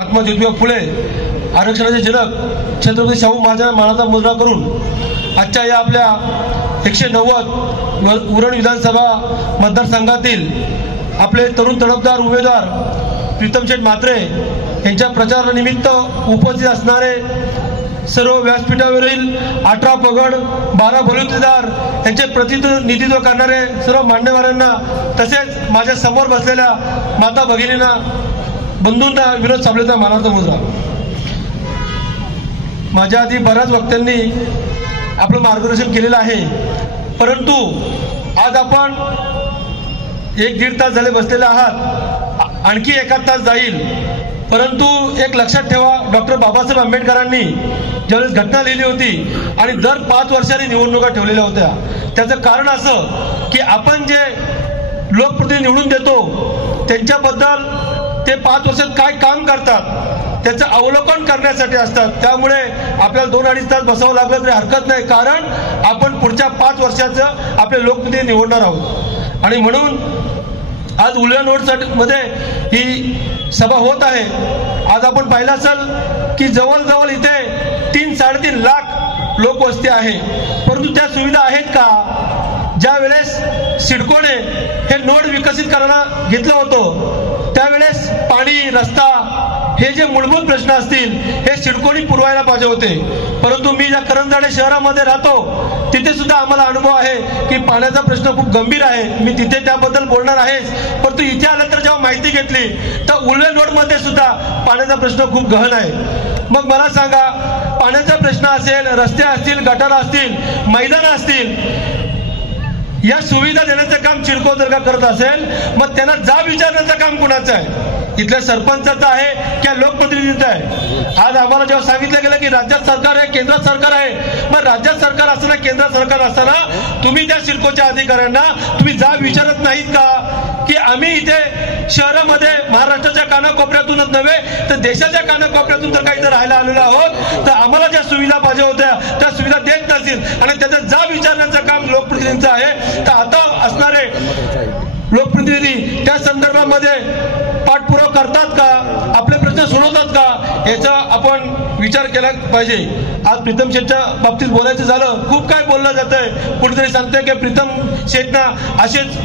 महात्मा ज्योतिबा फुले आरक्षणाचे जनक छत्रपती शाहू महाराजांना मानाचा मुजरा करून आजच्या या आपल्या 190 उरण विधानसभा मतदारसंघातील आपले तरुण तडफदार उमेदवार प्रीतम शेठ म्हात्रे यांच्या प्रचारानिमित्त उपस्थित असणारे सर्व व्यासपीठावरील 18 पगड 12 बलुतेदार यांचे प्रतिनिधित्व करणारे सर्व मान्यवरांना तसेच माझ्या समोर बसलेल्या माता भगिनींना बंधूंना विनोद साबळेचा मानाचा मुजरा। माझ्या आधी बऱ्याच वक्त्यांनी आपलं मार्गदर्शन केलेलं आहे, परंतु आज आपण 1-1.5 तास झाले बसलेले आहात, आणखी 1 तास जाईल। परंतु एक लक्षात ठेवा, डॉक्टर बाबासाहेब आंबेडकरांनी ज्यावेळेस घटना लिहिली होती आणि दर 5 वर्षांनी निवडणुका ठेवलेल्या होत्या, त्याचं कारण असं की आपण जे लोकप्रतिनिधी निवडून देतो त्यांच्याबद्दल ते 5 वर्षात काय काम करतात त्याचं अवलोकन करण्यासाठी असतात। त्यामुळे आपल्याला 2-2.5 तास बसावं लागलं तरी हरकत नाही, कारण आपण पुढच्या 5 वर्षाचं आपले लोकप्रतिनिधी निवडणार आहोत। आणि म्हणून आज उलन रोडमध्ये ही सभा होत आहे। आज आपण पाहिलं असेल की जवळजवळ इथे 3-3.5 लाख लोकवस्ती आहे, परंतु त्या सुविधा आहेत का? ज्या वेळेस सिडकोने हे नोड विकसित करायला घेतलं होतं त्यावेळेस पाणी, रस्ता हे जे मूलभूत प्रश्न असतील हे सिडकोने पुरवायला पाहिजे होते, परंतु मी ज्या करंजाडे शहरामध्ये राहतो तिथे सुद्धा आम्हाला अनुभव आहे की पाण्याचा प्रश्न खूप गंभीर आहे। मी तिथे त्याबद्दल बोलणार आहेच, परंतु इथे आलं तर जेव्हा माहिती घेतली तर उल्लेन रोडमध्ये सुद्धा पाण्याचा प्रश्न खूप गहन आहे। मग मला सांगा, पाण्याचा प्रश्न असेल, रस्ते असतील, गटार असतील, मैदान असतील, या सुविधा देण्याचं काम सिडको जर का करत असेल मग त्यांना जाब विचारण्याचं काम कुणाचं आहे? इथल्या सरपंचाचं आहे किंवा लोकप्रतिनिधींचं आहे? आज आम्हाला जेव्हा सांगितलं गेलं की राज्यात सरकार आहे, केंद्रात सरकार आहे, मग राज्यात सरकार असताना, केंद्रात सरकार असताना तुम्ही त्या सिडकोच्या अधिकाऱ्यांना तुम्ही जाब विचारत नाहीत का की आम्ही इथे शहरामध्ये महाराष्ट्राच्या कानाकोपऱ्यातूनच नव्हे तर देशाच्या कानाकोपऱ्यातून जर काही राहायला आलेलो आहोत तर आम्हाला ज्या सुविधा पाहिजे होत्या त्या सुविधा देत नसतील आणि त्याचा जाब विचारण्याचं काम लोकप्रतिनिधींचं आहे। तर आता असणारे लोकप्रतिनिधी त्या संदर्भामध्ये पाठपुरावा करतात का, आपले प्रश्न सोडवतात का, याचा आपण विचार केला पाहिजे। आज प्रीतम शेठच्या बाबतीत बोलायचं झालं, खूप काय बोललं जातंय। कुणीतरी सांगतंय की प्रीतम शेठना असेच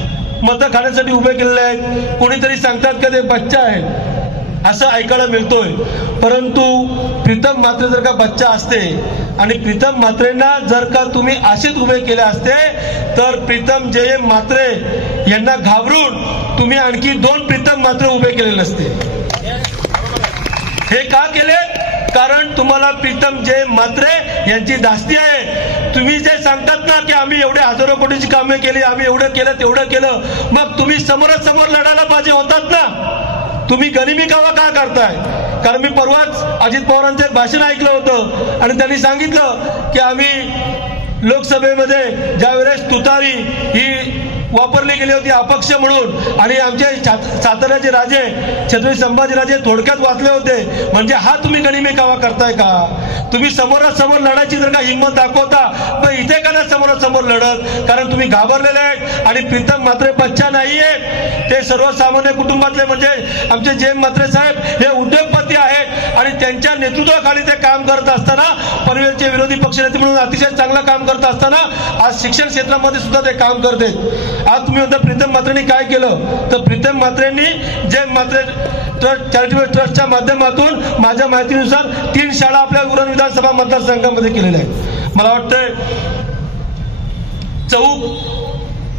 मतं खाण्यासाठी उभे केलेले आहेत, कोणीतरी सांगतात की ते बच्चा आहे, असं ऐकायला मिळतोय। परंतु प्रीतम म्हात्रे जर का बच्चा असते आणि प्रीतम म्हात्रेंना जर का तुम्ही असेच उभे केले असते तर प्रीतम जय म्हात्रे यांना घाबरून तुम्ही आणखी 2 प्रीतम म्हात्रे उभे केले नसते। हे का केले? कारण तुम्हाला प्रीतम जय म्हात्रे यांची धास्ती आहे। तुम्ही जे सांगतात ना की आम्ही एवढे हजारो कोटीची कामे केली, आम्ही एवढं केलं तेवढं केलं, मग तुम्ही समोरासमोर लढायला पाहिजे होतात ना। तुम्ही गनिमी कावा का करताय? कारण मी परवाच अजित पवारांचं एक भाषण ऐकलं होतं आणि त्यांनी सांगितलं की आम्ही लोकसभेमध्ये ज्यावेळेस तुतारी ही वापरली गेली होती अपक्ष म्हणून आणि आमचे साताऱ्याचे राजे छत्रपती संभाजीराजे थोडक्यात वाचले होते, म्हणजे हा तुम्ही गनिमी कावा करताय का? तुम्ही समोरासमोर लढायची जर का हिंमत दाखवता पण इथे का नाही समोरासमोर लढत? कारण तुम्ही घाबरलेले आहेत आणि प्रीतम म्हात्रे बच्चा नाहीये, ते सर्वसामान्य कुटुंबातले म्हणजे आमचे जय म्हात्रे साहेब हे उद्योगपती आहेत आणि त्यांच्या नेतृत्वाखाली ते काम करत असताना, पनवेलचे विरोधी पक्षनेते म्हणून अतिशय चांगलं काम करत असताना आज शिक्षण क्षेत्रामध्ये सुद्धा ते काम करते। आज तुम्ही म्हणता प्रीतम म्हात्रेंनी काय केलं, तर प्रीतम म्हात्रेंनी जय म्हात्रे चॅरिटेबल ट्रस्टच्या माध्यमातून माझ्या माहितीनुसार 3 शाळा आपल्या उरण विधानसभा मतदारसंघामध्ये केलेल्या आहेत। मला वाटतंय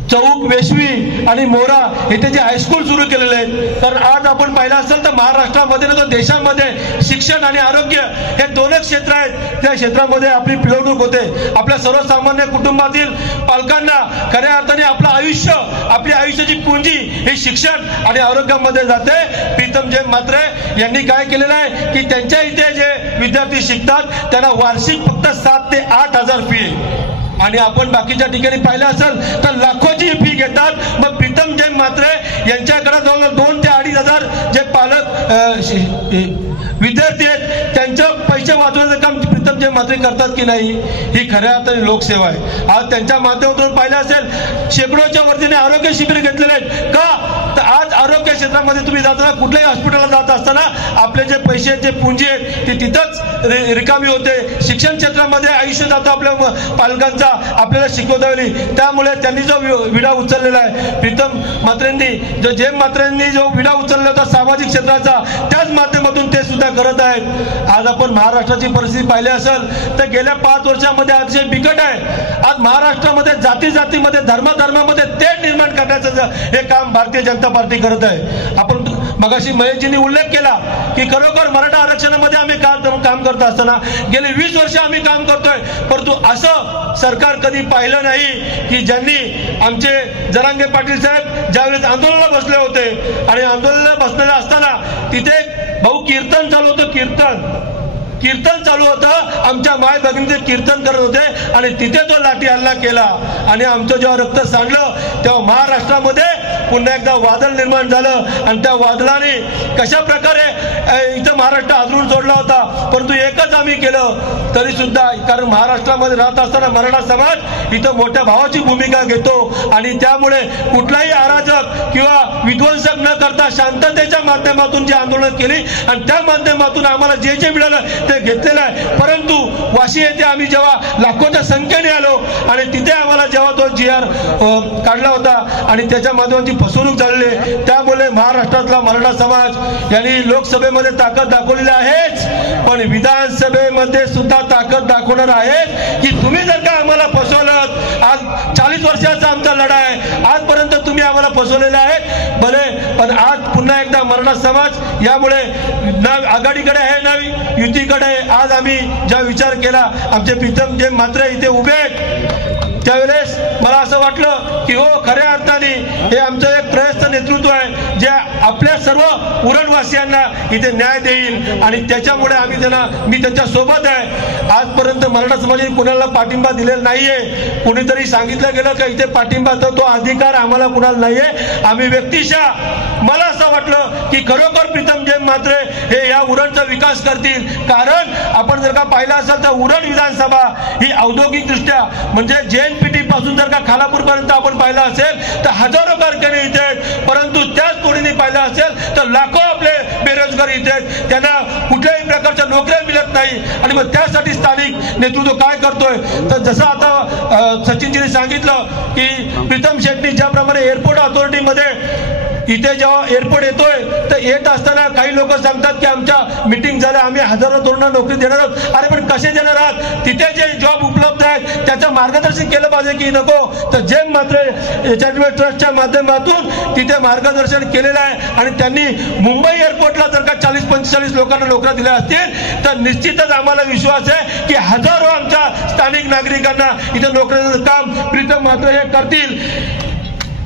चौक, वेशवी आणि मोरा इथे जे हायस्कूल सुरू केलेले आहेत, कारण आज आपण पाहिलं असेल तर महाराष्ट्रामध्ये ना देशामध्ये शिक्षण आणि आरोग्य हे 2च क्षेत्र आहेत, त्या क्षेत्रामध्ये आपली पिळवणूक होते। आपल्या सर्वसामान्य कुटुंबातील पालकांना खऱ्या अर्थाने आपलं आयुष्य, आपली आयुष्याची पुंजी ही शिक्षण आणि आरोग्यामध्ये जाते। प्रीतम जय म्हात्रे यांनी काय केलेलं आहे की त्यांच्या इथे जे विद्यार्थी शिकतात त्यांना वार्षिक फक्त 7 ते 8 हजार फी आहे आणि आपण बाकीच्या ठिकाणी पाहिलं असेल तर लाखोची फी घेतात। मग प्रीतम जय म्हात्रे यांच्याकडे जवळ 2 ते 2.5 हजार जे पालक विद्यार्थी आहेत त्यांचं पैसे पैसे वाचवण्याचं काम प्रीतम जय म्हात्रे करतात की नाही, ही खऱ्या अर्थाने लोकसेवा आहे. आज त्यांच्या माध्यमातून पाहिलं असेल शेकडोच्या वतीने आरोग्य शिबिर घेतलेले आहेत. का तर आज आरोग्य क्षेत्रामध्ये तुम्ही जाताना कुठल्याही हॉस्पिटलला जात असताना आपले जे पैसे जे पुंजी आहेत ते तिथंच रिकामी होते. शिक्षण क्षेत्रामध्ये आयुष्य जातं आपल्या पालकांचा आपल्याला शिकवतावेळी. त्यामुळे त्यांनी जो विडा उचललेला आहे प्रीतम म्हात्रेंनी, जो जय म्हात्रेंनी जो विडा उचलला होता सामाजिक क्षेत्राचा, त्याच माध्यमातून ते सुद्धा करत आहेत. आज आपण महाराष्ट्राची परिस्थिती पाहिली असेल तर गेल्या 5 वर्षामध्ये अतिशय बिकट आहे. आज महाराष्ट्रामध्ये जातीमध्ये धर्मामध्ये तेढ निर्माण करण्याचं हे काम भारतीय जनता पार्टी करत आहे. आपण मगाशी महेशजींनी उल्लेख केला की खरोखर मराठा आरक्षणामध्ये आम्ही काम करत असताना गेली 20 वर्ष आम्ही काम करतोय, परंतु असं सरकार कधी पाहिलं नाही की ज्यांनी आमचे जरांगे पाटील साहेब ज्यावेळेस आंदोलनाला बसले होते आणि आंदोलनाला बसलेले असताना तिथे भाऊ कीर्तन चालू होतं, कीर्तन चालू होतं, आमच्या माय भगिनीचे कीर्तन करत होते आणि तिथे तो लाठी हल्ला केला आणि आमचं जेव्हा रक्त सांडलं तेव्हा महाराष्ट्रामध्ये पुन्हा एकदा वादळ निर्माण झालं आणि त्या वादळाने कशा प्रकारे इथं महाराष्ट्र हादरून सोडला होता. परंतु एकच आम्ही केलं तरी सुद्धा, कारण महाराष्ट्रामध्ये राहत असताना मराठा समाज इथं मोठ्या भावाची भूमिका घेतो आणि त्यामुळे कुठलाही अराजक किंवा विध्वंसक न करता शांततेच्या माध्यमातून जी आंदोलन केली आणि त्या माध्यमातून आम्हाला जे जे मिळालं ते घेतलेलं आहे. परंतु वाशी येथे आम्ही जेव्हा लाखोच्या संख्येने आलो आणि तिथे आम्हाला जेव्हा तो GR काढला होता आणि त्याच्या माध्यमातून फसवणूक झालेली, त्यामुळे महाराष्ट्रातला मराठा समाज यांनी लोकसभेमध्ये ताकद दाखवलेली आहेच, पण विधानसभेमध्ये सुद्धा ताकद दाखवणार आहेत की तुम्ही जर का आम्हाला फसवलं, आज 40 वर्षाचा आमचा लढा आहे, आजपर्यंत तुम्ही आम्हाला फसवलेले आहेत भले, पण आज पुन्हा एकदा मराठा समाज यामुळे ना आघाडीकडे आहे ना युतीकडे. आज आम्ही ज्या विचार केला, आमचे प्रीतम जय म्हात्रे इथे उभे आहेत, त्यावेळेस मला असं वाटलं की हो खऱ्या अर्थाने हे आमचं एक प्रयस्थ नेतृत्व आहे जे आपल्या सर्व उरणवासियांना इथे न्याय देईल आणि त्याच्यामुळे आम्ही मी त्यांच्या सोबत आहे. आजपर्यंत मराठा समाजाने कुणाला पाठिंबा दिलेला नाहीये. कुणीतरी सांगितलं गेलं का इथे पाठिंबा, तो अधिकार आम्हाला कुणाला नाहीये. आम्ही व्यक्तिशः मला असं वाटलं की खरोखर प्रीतम जय म्हात्रे हे या उरणचा विकास करतील, कारण आपण जर का पाहिलं असेल तर उरण विधानसभा ही औद्योगिकदृष्ट्या म्हणजे JNPT पासून जर का खालापूर पर्यंत आपण पाहिलं असेल तर हजारो कारखाने इथे आहेत, परंतु त्याच कोणीने पाहिलं असेल तर लाखो आपले बेरोजगार इथे आहेत, त्यांना कुठल्याही प्रकारच्या नोकऱ्या मिळत नाही. आणि मग त्यासाठी स्थानिक नेतृत्व काय करतोय तर जसं आता सचिनजीने सांगितलं की प्रीतम शेट्टी ज्याप्रमाणे एअरपोर्ट ऑथॉरिटीमध्ये इथे जेव्हा एअरपोर्ट येतोय तर येत असताना काही लोक सांगतात की आमच्या मीटिंग झाल्या, आम्ही हजारो तरुणांना नोकरी देणार आहोत. अरे पण कसे देणार आहात? तिथे जे जॉब उपलब्ध आहेत त्याचं मार्गदर्शन केलं पाहिजे की नको. तर जय म्हात्रे चॅरिटेबल ट्रस्टच्या माध्यमातून तिथे मार्गदर्शन केलेलं आहे आणि त्यांनी मुंबई एअरपोर्टला जर का 40-45 लोकांना नोकऱ्या दिल्या असतील तर निश्चितच आम्हाला विश्वास आहे की हजारो आमच्या स्थानिक नागरिकांना इथे नोकरीचं काम प्रीतम म्हात्रे हे करतील.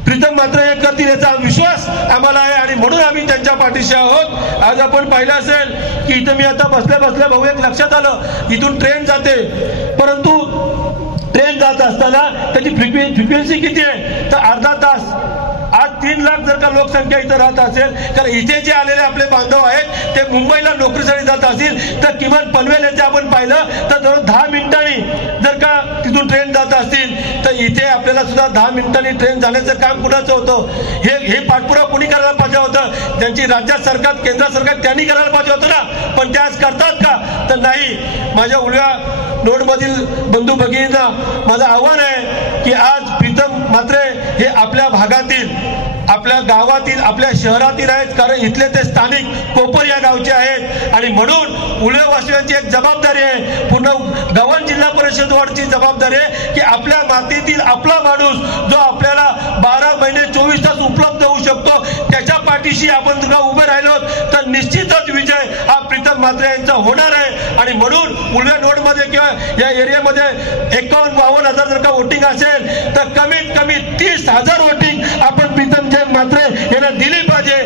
प्रीतम म्हात्रे हे करतील याचा विश्वास आम्हाला आहे आणि म्हणून आम्ही त्यांच्या पाठीशी आहोत. आज आपण पाहिलं असेल की इथं मी आता बसल्या भाऊ एक लक्षात आलं, इथून ट्रेन जाते, परंतु ट्रेन जात असताना त्याची फ्रिक्वेन्सी किती आहे तर अर्धा तास. आज 3 लाख जर का लोकसंख्या इथं राहत असेल तर इथे जे आलेले आपले बांधव आहेत ते मुंबईला नोकरीसाठी जात असतील तर किमान पनवेल येथे आपण पाहिलं तर जवळ 10 मिनिटांनी जर का तिथून ट्रेन जात असतील तर इथे आपल्याला सुद्धा 10 मिनिटांनी ट्रेन जाण्याचं काम कुणाचं होतं? हे पाठपुरावा कोणी करायला पाहिजे होतं? त्यांची राज्य सरकार केंद्र सरकार त्यांनी करायला पाहिजे होतं ना, पण ते आज करतात का तर नाही. माझ्या उलव्या नोडमधील बंधू भगिनींना माझं आव्हान आहे की आज प्रीतम म्हात्रे हे आपल्या भागातील, आपल्या गावातील, आपल्या शहरातील आहेत, कारण इथले ते स्थानिक कोपर या गावचे आहेत आणि म्हणून उल्हेवासियांची एक जबाबदारी आहे, पूर्ण गव्हाण जिल्हा परिषद वरची जबाबदारी आहे की आपल्या मातीतील आपला माणूस जो आपल्याला 12 महिने 24 तास उपलब्ध होऊ शकतो त्याच्या पाठीशी आपण जर उभे राहिलो तर निश्चितच विजय हा प्रीतम म्हात्रे यांचा होणार आहे. आणि म्हणून उल्ह्या नोडमध्ये किंवा या एरियामध्ये 51-52 हजार जर का वोटिंग असेल तर कमीत कमी 30,000 वोटिंग आपण प्रीतम जय म्हात्रे यांना दिली पाहिजे,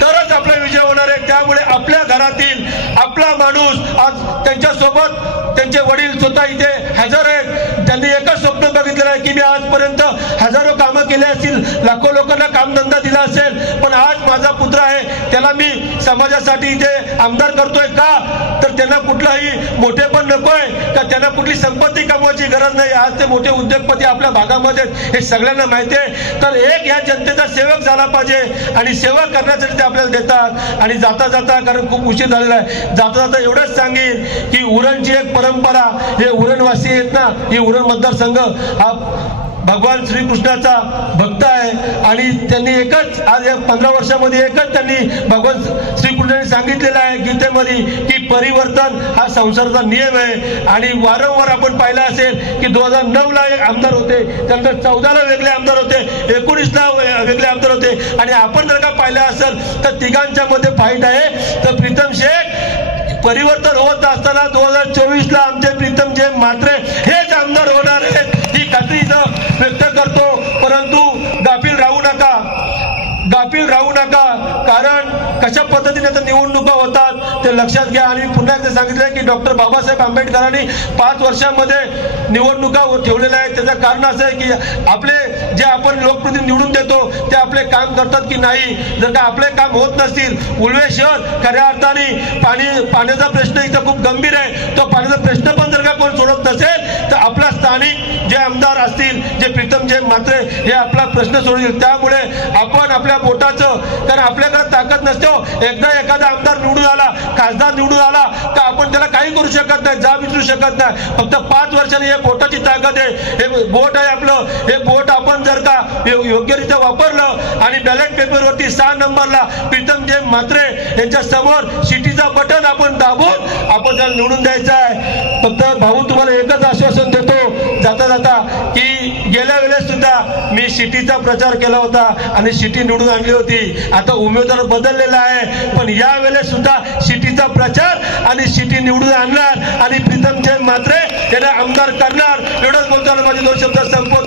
तरच आपला विजय होणार आहे. त्यामुळे आपल्या घरातील आपला माणूस आज त्यांच्यासोबत त्यांचे वडील स्वतः इथे हजर आहेत. त्यांनी एकच स्वप्न बघितलेलं आहे की मी आजपर्यंत हजारो कामं केली असतील, लाखो लोकांना कामधंदा दिला असेल, पण आज माझा पुत्र आहे त्याला मी समाजासाठी इथे आमदार करतोय का, तर त्यांना कुठलाही मोठेपण नकोय का, त्यांना कुठली संपत्ती कमवायची गरज नाही. आज ते मोठे उद्योगपती आपल्या भागामध्ये हे सगळ्यांना माहिती आहे. तर एक या जनतेचा सेवक झाला पाहिजे आणि सेवा करण्यासाठी ते आपल्याला देतात. आणि जाता जाता, कारण खूप उशीर झालेला आहे, जाता जाता एवढंच सांगेन की उरणची एक परंपरा, हे उरणवासी आहेत ना, ही उरण मतदारसंघ हा भगवान श्रीकृष्णाचा भक्त आहे आणि त्यांनी एकच आज या 15 वर्षामध्ये एकच त्यांनी भगवान श्रीकृष्णाने सांगितलेलं आहे गीतेमध्ये की परिवर्तन हा संसाराचा नियम आहे. आणि वारंवार आपण पाहिलं असेल की 2009ला एक आमदार होते, त्यानंतर 14ला वेगळे आमदार होते, 19ला वेगळे आमदार होते. आणि आपण जर का पाहिलं असेल तर तिघांच्या मध्ये फाईट आहे. तर प्रीतम शेठ परिवर्तन होत असताना 2024ला आमचे प्रीतम जे म्हात्रे हेच आमदार होणार आहेत ही खात्री व्यक्त करतो. परंतु गाफील राहू नका, गाफील राहू नका, कारण कशा पद्धतीने आता निवडणुका होतात ते लक्षात घ्या. आणि पुन्हा एकदा सांगितलं की डॉक्टर बाबासाहेब आंबेडकरांनी 5 वर्षांमध्ये निवडणुका ठेवलेल्या आहेत. त्याचं कारण असं आहे की आपले जे आपण लोकप्रतिनिधी निवडून देतो ते आपले काम करतात की नाही. जर का आपले काम होत नसतील, उल्वे शहर खऱ्या अर्थाने पाण्याचा प्रश्न इथं खूप गंभीर आहे, तो पाण्याचा प्रश्न पण जर का कोण सोडत नसेल तर आपला स्थानिक जे आमदार असतील, जे प्रीतम जे म्हात्रे हे आपला प्रश्न सोडतील. त्यामुळे आपण आपल्या पोटाचं, कारण आपल्याकडे ताकद नसते हो, एकदा एखादा आमदार निवडून आला, खासदार निवडून आला तर आपण त्याला काही करू शकत नाही, जा विचारू शकत नाही. फक्त 5 वर्षांनी हे बोटाची ताकद आहे, हे बोट आहे आपलं, हे बोट आपण जर का योग्यरित्या वापरलं आणि बॅलेट पेपरवरती 6 नंबरला प्रीतम जे म्हात्रे यांच्या समोर शिटीचा बटन आपण दाबून आपण त्याला निवडून द्यायचं आहे. फक्त भाऊ तुम्हाला एकच आश्वासन देतो जाता जाता की गेल्या वेळेस सुद्धा मी शिटीचा प्रचार केला होता आणि शिटी निवडून आणली होती. आता उमेदवार बदललेला आहे, पण या वेळेस सुद्धा शिटीचा प्रचार आणि शिटी निवडून आणणार आणि प्रीतम जे म्हात्रे यांना आमदार करणार. एवढंच बोलताना माझे 2 शब्द संपवतो.